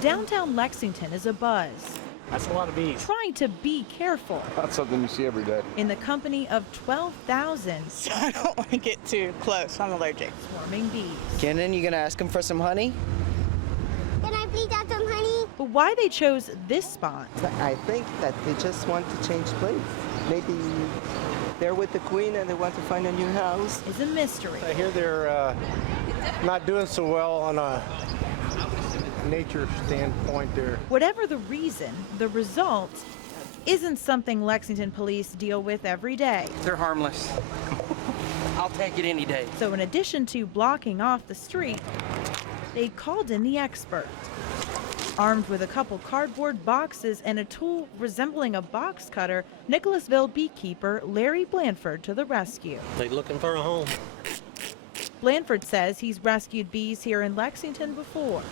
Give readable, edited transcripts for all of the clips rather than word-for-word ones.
Downtown Lexington is abuzz. That's a lot of bees. Trying to be careful. Not something you see every day. In the company of 12,000 I don't want to get too close. I'm allergic. swarming bees. Kenan, you gonna ask him for some honey? Can I please have some honey? But why they chose this spot I think that they just want to change place. Maybe they're with the queen and they want to find a new house. is a mystery. I hear they're not doing so well on a nature standpoint there. Whatever the reason, the result isn't something Lexington police deal with every day. They're harmless. I'll take it any day. So in addition to blocking off the street, they called in the expert. Armed with a couple cardboard boxes and a tool resembling a box cutter, Nicholasville beekeeper Larry Blanford to the rescue. They looking for a home. Blanford says he's rescued bees here in Lexington before.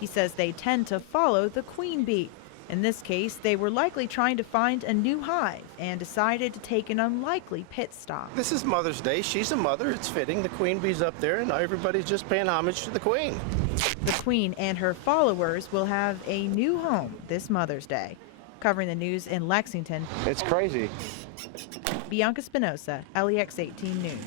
He says they tend to follow the queen bee. In this case, they were likely trying to find a new hive and decided to take an unlikely pit stop. This is Mother's Day. She's a mother. It's fitting. The queen bee's up there, and everybody's just paying homage to the queen. The queen and her followers will have a new home this Mother's Day. Covering the news in Lexington, It's crazy. Bianca Spinoza, LEX 18 News.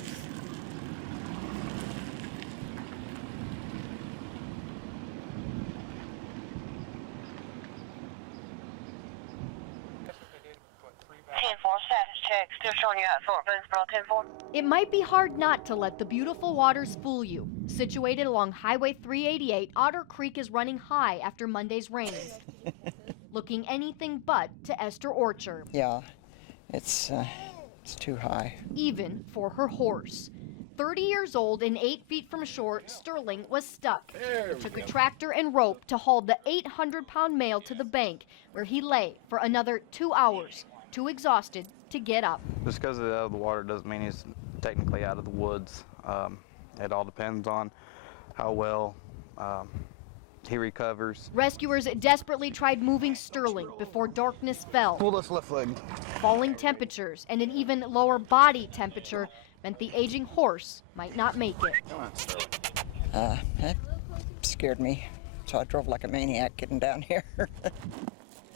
Still showing you at Fort Boonesboro 10-4. It might be hard not to let the beautiful waters fool you. Situated along Highway 388, Otter Creek is running high after Monday's rains. Looking anything but to Esther Orchard. Yeah, it's too high. Even for her horse. 30 years old and 8 feet from shore, Sterling was stuck. It took a tractor and rope to haul the 800-pound male to the bank, where he lay for another 2 hours, too exhausted to get up. Just because it's out of the water doesn't mean he's technically out of the woods. It all depends on how well he recovers. Rescuers desperately tried moving Sterling before darkness fell. Pull this left leg. Falling temperatures and an even lower body temperature meant the aging horse might not make it. That scared me, so I drove like a maniac getting down here.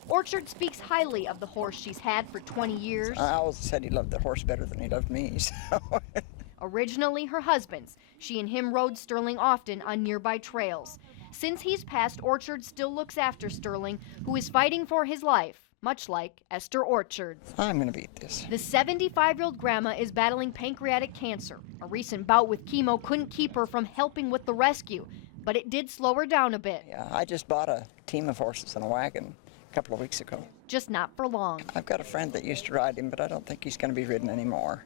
Orchard speaks highly of the horse she's had for 20 years. I always said he loved the horse better than he loved me, so. Originally her husband's, she and him rode Sterling often on nearby trails. Since he's passed, Orchard still looks after Sterling, who is fighting for his life, much like Esther Orchard. I'm gonna beat this. The 75-year-old grandma is battling pancreatic cancer. A recent bout with chemo couldn't keep her from helping with the rescue, but it did slow her down a bit. Yeah, I just bought a team of horses and a wagon a couple of weeks ago. Just not for long. I've got a friend that used to ride him, but I don't think he's gonna be ridden anymore.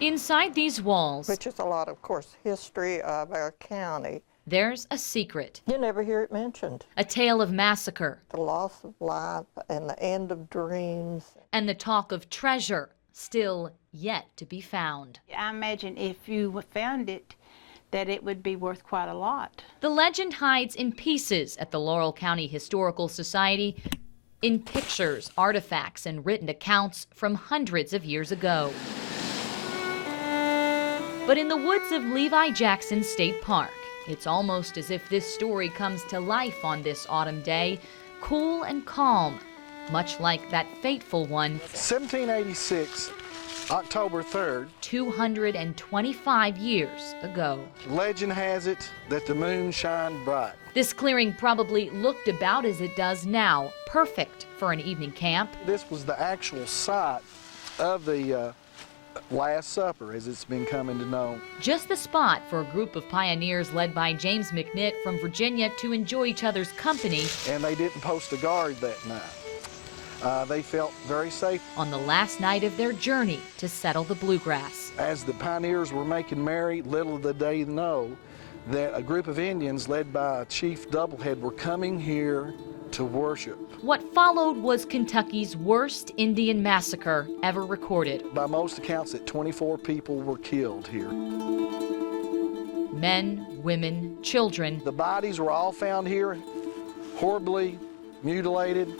Inside these walls, Which is a lot, of course, history of our county. there's a secret. You never hear it mentioned. A tale of massacre. The loss of life and the end of dreams. And the talk of treasure still yet to be found. I imagine if you found it, that it would be worth quite a lot. The legend hides in pieces at the Laurel County Historical Society, in pictures, artifacts, and written accounts from hundreds of years ago. But in the woods of Levi Jackson State Park, it's almost as if this story comes to life on this autumn day, cool and calm, much like that fateful one. 1786, October 3rd. 225 years ago. Legend has it that the moon shined bright. This clearing probably looked about as it does now, perfect for an evening camp. This was the actual site of the Last Supper, as it's been coming to know. Just the spot for a group of pioneers led by James McNitt from Virginia to enjoy each other's company. And they didn't post a guard that night. They felt very safe. On the last night of their journey to settle the bluegrass. As the pioneers were making merry, little did they know that a group of Indians led by Chief Doublehead were coming here to worship. What followed was Kentucky's worst Indian massacre ever recorded. By most accounts, that 24 people were killed here. Men, women, children. The bodies were all found here, horribly mutilated.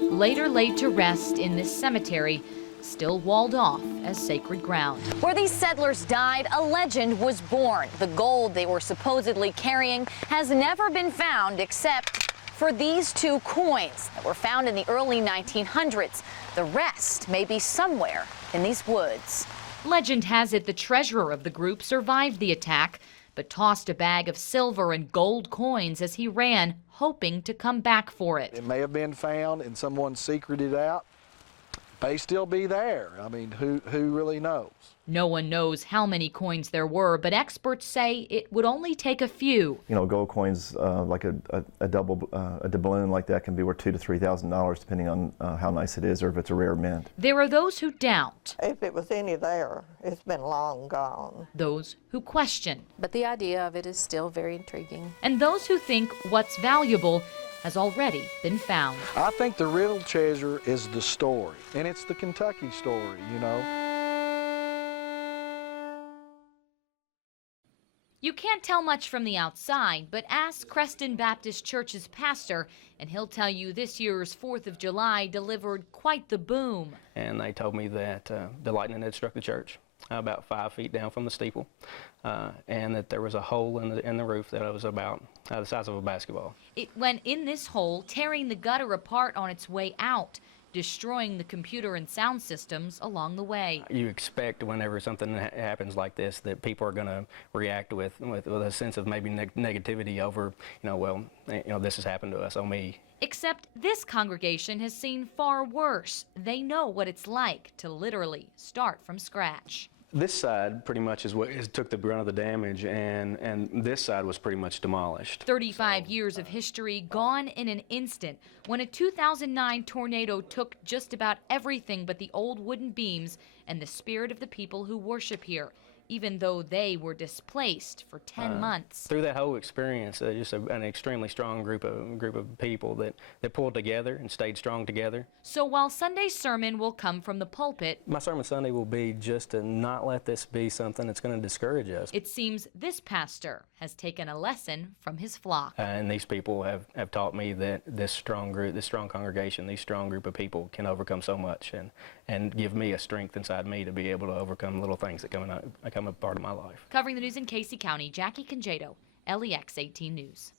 Later laid to rest in this cemetery, still walled off as sacred ground. Where these settlers died, a legend was born. The gold they were supposedly carrying has never been found except for these 2 coins that were found in the early 1900s. The rest may be somewhere in these woods. Legend has it the treasurer of the group survived the attack, but tossed a bag of silver and gold coins as he ran, hoping to come back for it. It may have been found and someone secreted it out. May still be there. I mean, who really knows? No one knows how many coins there were, but experts say it would only take a few. You know, gold coins like a doubloon like that can be worth $2,000 to $3,000 depending on how nice it is or if it's a rare mint. There are those who doubt. If it was any there, it's been long gone. Those who question. But the idea of it is still very intriguing. And those who think what's valuable has already been found. I think the real treasure is the story, and it's the Kentucky story, you know. You can't tell much from the outside, but ask Creston Baptist Church's pastor, and he'll tell you this year's 4th of July delivered quite the boom. And they told me that the lightning had struck the church about 5 feet down from the steeple, and that there was a hole in the roof that was about the size of a basketball. It went in this hole, tearing the gutter apart on its way out, destroying the computer and sound systems along the way. You expect whenever something happens like this that people are going to react with a sense of maybe negativity over, this has happened to us, oh me. Except this congregation has seen far worse. They know what it's like to literally start from scratch. This side pretty much took the brunt of the damage, and this side was pretty much demolished. 35 years of history gone in an instant when a 2009 tornado took just about everything but the old wooden beams and the spirit of the people who worship here, even though they were displaced for 10 months. Through that whole experience, just an extremely strong group of people that pulled together and stayed strong together. So while Sunday's sermon will come from the pulpit, my sermon Sunday will be just to not let this be something that's going to discourage us. It seems this pastor has taken a lesson from his flock. And these people have taught me that this strong group, this strong congregation, this strong group of people can overcome so much and give me a strength inside me to be able to overcome little things that come a part of my life. Covering the news in Casey County, Jackie Congedo, LEX 18 News.